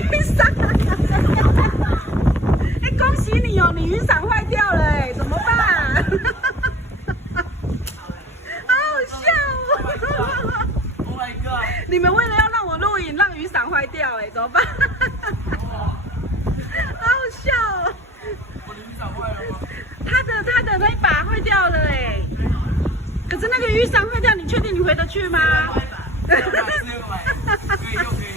雨伞。哎，恭喜你哦，你雨伞坏掉了哎，怎么办？好好笑哦 ！Oh my god！ 你们为了要让我录影，让雨伞坏掉哎，怎么办？好好笑哦。我的雨伞坏了吗？他的那一把坏掉了哎。可是那个雨伞坏掉，你确定你回得去吗？可以用，可以用。